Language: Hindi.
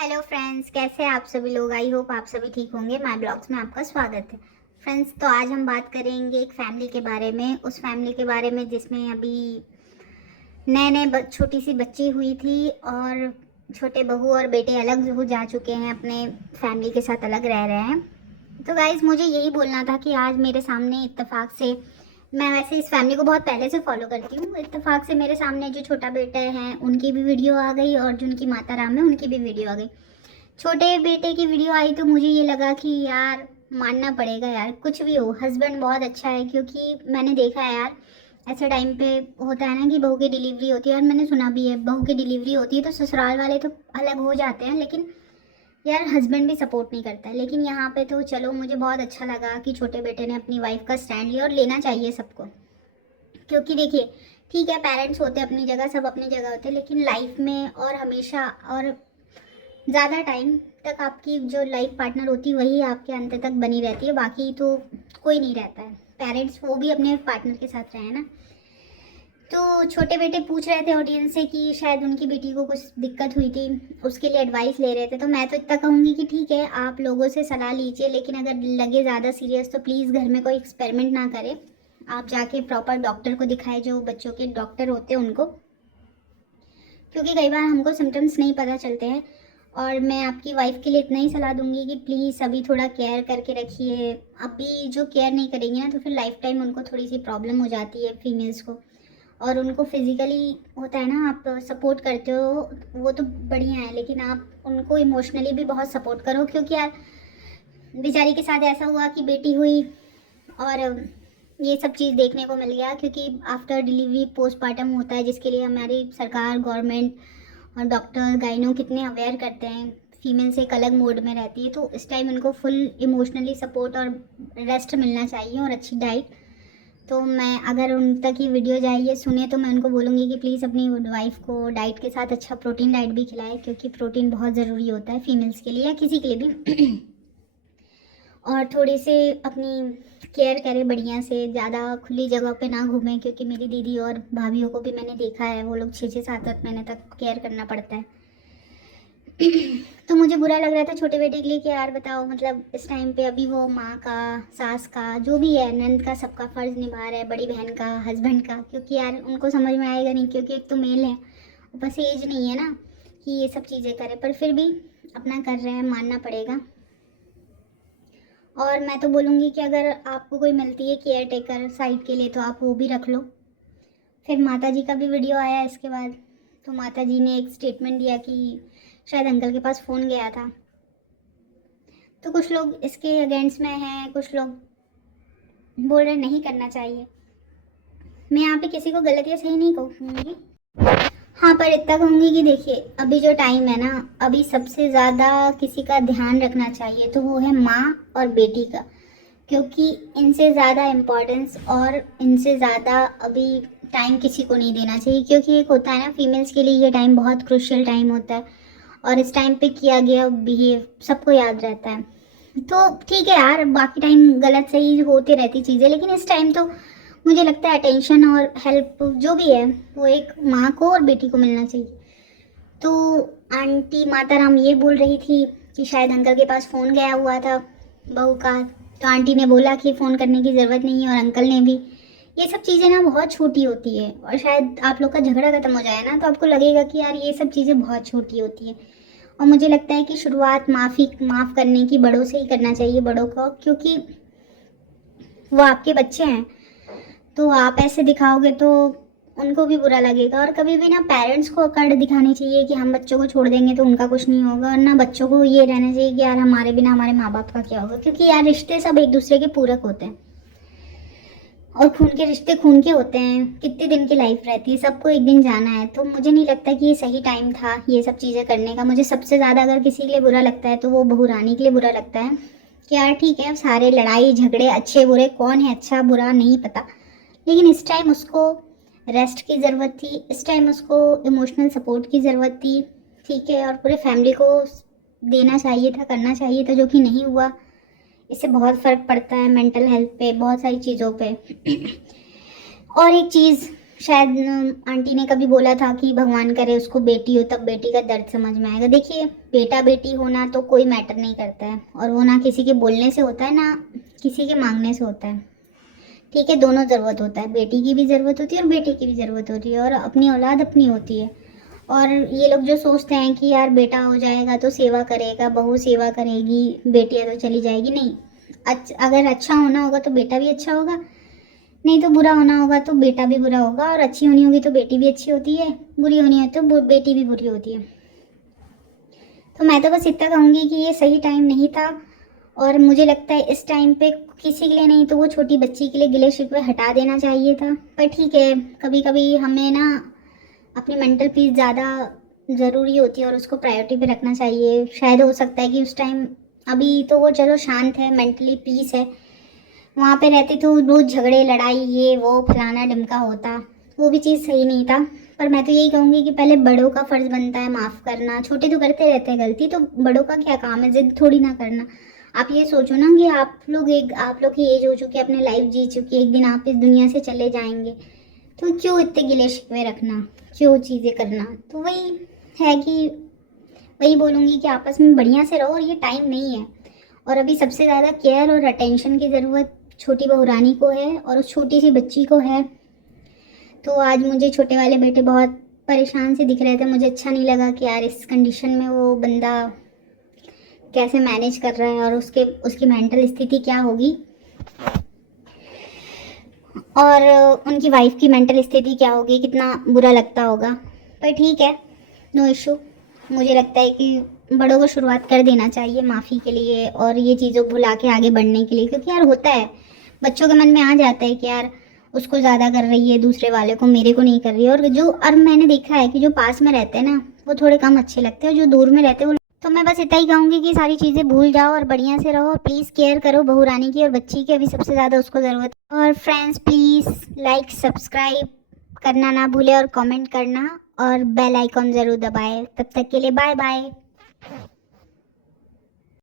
हेलो फ्रेंड्स, कैसे हैं आप सभी लोग। आई होप आप सभी ठीक होंगे। माय ब्लॉग्स में आपका स्वागत है। फ्रेंड्स, तो आज हम बात करेंगे एक फैमिली के बारे में, उस फैमिली के बारे में जिसमें अभी नए नए छोटी सी बच्ची हुई थी और छोटे बहू और बेटे अलग हो जा चुके हैं, अपने फैमिली के साथ अलग रह रहे हैं। तो गाइज़, मुझे यही बोलना था कि आज मेरे सामने इत्तेफाक से, मैं वैसे इस फैमिली को बहुत पहले से फॉलो करती हूँ, इत्तेफाक से मेरे सामने जो छोटा बेटा है उनकी भी वीडियो आ गई और जो उनकी माता राम है उनकी भी वीडियो आ गई। छोटे बेटे की वीडियो आई तो मुझे ये लगा कि यार मानना पड़ेगा यार, कुछ भी हो हस्बैंड बहुत अच्छा है। क्योंकि मैंने देखा है यार, ऐसे टाइम पे होता है ना कि बहू की डिलीवरी होती है, और मैंने सुना भी है बहू की डिलीवरी होती है तो ससुराल वाले तो अलग हो जाते हैं, लेकिन यार हस्बैंड भी सपोर्ट नहीं करता है। लेकिन यहाँ पे तो चलो, मुझे बहुत अच्छा लगा कि छोटे बेटे ने अपनी वाइफ का स्टैंड लिया, और लेना चाहिए सबको। क्योंकि देखिए, ठीक है पेरेंट्स होते हैं अपनी जगह, सब अपनी जगह होते हैं, लेकिन लाइफ में और हमेशा और ज़्यादा टाइम तक आपकी जो लाइफ पार्टनर होती है वही आपके अंत तक बनी रहती है, बाकी तो कोई नहीं रहता है। पेरेंट्स वो भी अपने पार्टनर के साथ रहे ना। तो छोटे बेटे पूछ रहे थे ऑडियंस से कि शायद उनकी बेटी को कुछ दिक्कत हुई थी, उसके लिए एडवाइस ले रहे थे। तो मैं तो इतना कहूँगी कि ठीक है, आप लोगों से सलाह लीजिए, लेकिन अगर लगे ज़्यादा सीरियस तो प्लीज़ घर में कोई एक्सपेरिमेंट ना करें। आप जाके प्रॉपर डॉक्टर को दिखाएं, जो बच्चों के डॉक्टर होते हैं उनको, क्योंकि कई बार हमको सिम्टम्स नहीं पता चलते हैं। और मैं आपकी वाइफ के लिए इतना ही सलाह दूंगी कि प्लीज़ अभी थोड़ा केयर करके रखिए। अभी जो केयर नहीं करेंगे ना तो फिर लाइफ टाइम उनको थोड़ी सी प्रॉब्लम हो जाती है फीमेल्स को। और उनको फिजिकली होता है ना, आप सपोर्ट करते हो वो तो बढ़िया है, लेकिन आप उनको इमोशनली भी बहुत सपोर्ट करो। क्योंकि यार बेचारी के साथ ऐसा हुआ कि बेटी हुई और ये सब चीज़ देखने को मिल गया। क्योंकि आफ्टर डिलीवरी पोस्टमार्टम होता है, जिसके लिए हमारी सरकार, गवर्नमेंट और डॉक्टर, गाइनो कितने अवेयर करते हैं। फीमेल्स एक अलग मोड में रहती है, तो इस टाइम उनको फुल इमोशनली सपोर्ट और रेस्ट मिलना चाहिए और अच्छी डाइट। तो मैं अगर उन तक ये वीडियो जाए, ये सुने, तो मैं उनको बोलूँगी कि प्लीज़ अपनी वाइफ को डाइट के साथ अच्छा प्रोटीन डाइट भी खिलाए, क्योंकि प्रोटीन बहुत ज़रूरी होता है फीमेल्स के लिए या किसी के लिए भी। और थोड़ी से अपनी केयर करें बढ़िया से, ज़्यादा खुली जगह पे ना घूमें। क्योंकि मेरी दीदी और भाभीयों को भी मैंने देखा है, वो लोग 6-6 7-8 महीने तक केयर करना पड़ता है। तो मुझे बुरा लग रहा था छोटे बेटे के लिए कि यार बताओ, मतलब इस टाइम पे अभी वो माँ का, सास का, जो भी है, नंद का, सबका फ़र्ज़ निभा रहा है, बड़ी बहन का, हस्बैंड का। क्योंकि यार उनको समझ में आएगा नहीं, क्योंकि एक तो मेल है, ऊपर से एज नहीं है ना कि ये सब चीज़ें करे, पर फिर भी अपना कर रहे हैं, मानना पड़ेगा। और मैं तो बोलूँगी कि अगर आपको कोई मिलती है केयर टेकर साइड के लिए तो आप वो भी रख लो। फिर माता जी का भी वीडियो आया इसके बाद, तो माता जी ने एक स्टेटमेंट दिया कि शायद अंकल के पास फ़ोन गया था। तो कुछ लोग इसके अगेंस्ट में हैं, कुछ लोग बोल रहे नहीं करना चाहिए। मैं यहाँ पे किसी को गलत या सही नहीं कहूँगी, हाँ, पर इतना कहूँगी कि देखिए, अभी जो टाइम है ना, अभी सबसे ज़्यादा किसी का ध्यान रखना चाहिए तो वो है माँ और बेटी का। क्योंकि इनसे ज़्यादा इम्पोर्टेंस और इनसे ज़्यादा अभी टाइम किसी को नहीं देना चाहिए। क्योंकि एक होता है ना, फीमेल्स के लिए ये टाइम बहुत क्रूशियल टाइम होता है, और इस टाइम पे किया गया बिहेव सबको याद रहता है। तो ठीक है यार, बाकी टाइम गलत सही होती रहती चीज़ें, लेकिन इस टाइम तो मुझे लगता है अटेंशन और हेल्प जो भी है वो एक माँ को और बेटी को मिलना चाहिए। तो आंटी माता राम ये बोल रही थी कि शायद अंकल के पास फ़ोन गया हुआ था बहू का, तो आंटी ने बोला कि फ़ोन करने की ज़रूरत नहीं है, और अंकल ने भी। ये सब चीज़ें ना बहुत छोटी होती है, और शायद आप लोग का झगड़ा खत्म हो जाए ना तो आपको लगेगा कि यार ये सब चीज़ें बहुत छोटी होती है। और मुझे लगता है कि शुरुआत माफ़ करने की बड़ों से ही करना चाहिए, बड़ों को। क्योंकि वो आपके बच्चे हैं, तो आप ऐसे दिखाओगे तो उनको भी बुरा लगेगा। और कभी भी ना पेरेंट्स को अकड़ दिखानी चाहिए कि हम बच्चों को छोड़ देंगे तो उनका कुछ नहीं होगा, और ना बच्चों को ये रहना चाहिए कि यार हमारे बिना हमारे माँ बाप का क्या होगा। क्योंकि यार रिश्ते सब एक दूसरे के पूरक होते हैं, और खून के रिश्ते खून के होते हैं। कितने दिन की लाइफ रहती है, सबको एक दिन जाना है। तो मुझे नहीं लगता कि ये सही टाइम था ये सब चीज़ें करने का। मुझे सबसे ज़्यादा अगर किसी के लिए बुरा लगता है तो वो बहू रानी के लिए बुरा लगता है कि यार ठीक है, सारे लड़ाई झगड़े अच्छे बुरे, कौन है अच्छा बुरा नहीं पता, लेकिन इस टाइम उसको रेस्ट की ज़रूरत थी, इस टाइम उसको इमोशनल सपोर्ट की ज़रूरत थी। ठीक है, और पूरे फैमिली को देना चाहिए था, करना चाहिए था, जो कि नहीं हुआ। इससे बहुत फ़र्क पड़ता है मेंटल हेल्थ पे, बहुत सारी चीज़ों पे। और एक चीज़ शायद आंटी ने कभी बोला था कि भगवान करे उसको बेटी हो, तब बेटी का दर्द समझ में आएगा। देखिए, बेटा बेटी होना तो कोई मैटर नहीं करता है, और वो ना किसी के बोलने से होता है ना किसी के मांगने से होता है। ठीक है, दोनों ज़रूरत होता है, बेटी की भी ज़रूरत होती है और बेटे की भी ज़रूरत होती है, और अपनी औलाद अपनी होती है। और ये लोग जो सोचते हैं कि यार बेटा हो जाएगा तो सेवा करेगा, बहू सेवा करेगी, बेटियाँ तो चली जाएगी, नहीं। अगर अच्छा होना होगा तो बेटा भी अच्छा होगा, नहीं तो बुरा होना होगा तो बेटा भी बुरा होगा, और अच्छी होनी होगी तो बेटी भी अच्छी होती है, बुरी होनी है तो बेटी भी बुरी होती है। तो मैं तो बस इतना कहूँगी कि ये सही टाइम नहीं था, और मुझे लगता है इस टाइम पे किसी के लिए नहीं तो वो छोटी बच्ची के लिए गिले शिकवे हटा देना चाहिए था। पर ठीक है, कभी कभी हमें ना अपनी मेंटल पीस ज़्यादा ज़रूरी होती है और उसको प्रायोरिटी पे रखना चाहिए। शायद हो सकता है कि उस टाइम, अभी तो वो चलो शांत है, मेंटली पीस है, वहाँ पे रहते तो रोज़ झगड़े लड़ाई ये वो फलाना ढिमका होता, वो भी चीज़ सही नहीं था। पर मैं तो यही कहूँगी कि पहले बड़ों का फ़र्ज़ बनता है माफ़ करना, छोटे तो करते रहते हैं गलती, तो बड़ों का क्या काम है ज़िद थोड़ी ना करना। आप ये सोचो ना कि आप लोग की एज हो चुकी है, अपनी लाइफ जी चुकी है, एक दिन आप इस दुनिया से चले जाएंगे, तो क्यों इतने गिले शिकवे रखना, क्यों चीज़ें करना। तो वही है कि वही बोलूँगी कि आपस में बढ़िया से रहो, और ये टाइम नहीं है। और अभी सबसे ज़्यादा केयर और अटेंशन की ज़रूरत छोटी बहू रानी को है और उस छोटी सी बच्ची को है। तो आज मुझे छोटे वाले बेटे बहुत परेशान से दिख रहे थे, मुझे अच्छा नहीं लगा कि यार इस कंडीशन में वो बंदा कैसे मैनेज कर रहा है, और उसकी मेंटल स्थिति क्या होगी, और उनकी वाइफ की मेंटल स्थिति क्या होगी, कितना बुरा लगता होगा। पर ठीक है, नो इशू। मुझे लगता है कि बड़ों को शुरुआत कर देना चाहिए माफ़ी के लिए, और ये चीज़ों को भुला के आगे बढ़ने के लिए, क्योंकि यार होता है, बच्चों के मन में आ जाता है कि यार उसको ज़्यादा कर रही है दूसरे वाले को, मेरे को नहीं कर रही है। और मैंने देखा है कि जो पास में रहते हैं ना वो थोड़े कम अच्छे लगते हैं, और जो दूर में रहते हैं वो। तो मैं बस इतना ही कहूँगी कि सारी चीज़ें भूल जाओ और बढ़िया से रहो। प्लीज़ केयर करो बहू रानी की और बच्ची की, अभी सबसे ज़्यादा उसको ज़रूरत है। और फ्रेंड्स प्लीज़ लाइक सब्सक्राइब करना ना भूले, और कमेंट करना, और बेल आइकॉन ज़रूर दबाएं। तब तक के लिए बाय बाय।